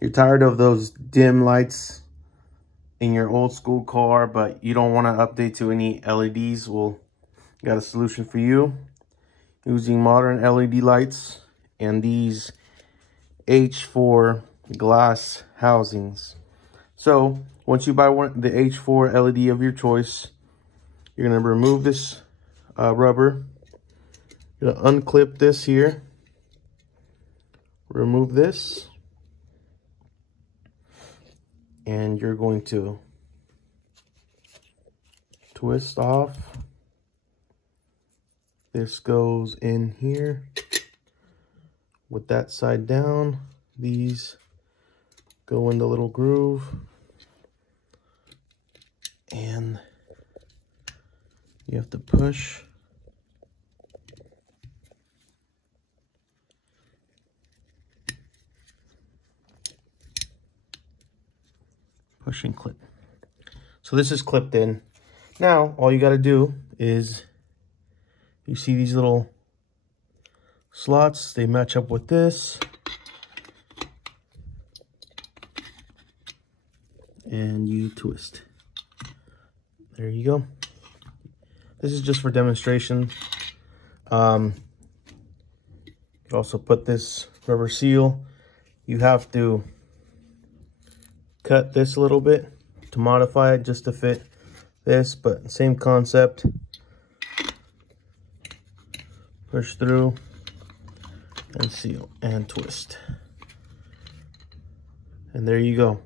you're tired of those dim lights in your old school car, but you don't want to update to any LEDs, well, got a solution for you. Using modern LED lights and these H4 glass housings. So once you buy the H4 LED of your choice, you're going to remove this rubber. You're going to unclip this here. Remove this. And you're going to twist off. This goes in here with that side down. These go in the little groove. And you have to push. Push and clip. So this is clipped in. Now, all you got to do is, you see these little slots, they match up with this. And you twist. There you go. This is just for demonstration. You can also put this rubber seal. You have to cut this a little bit to modify it just to fit this, but same concept. Push through and seal and twist. And there you go.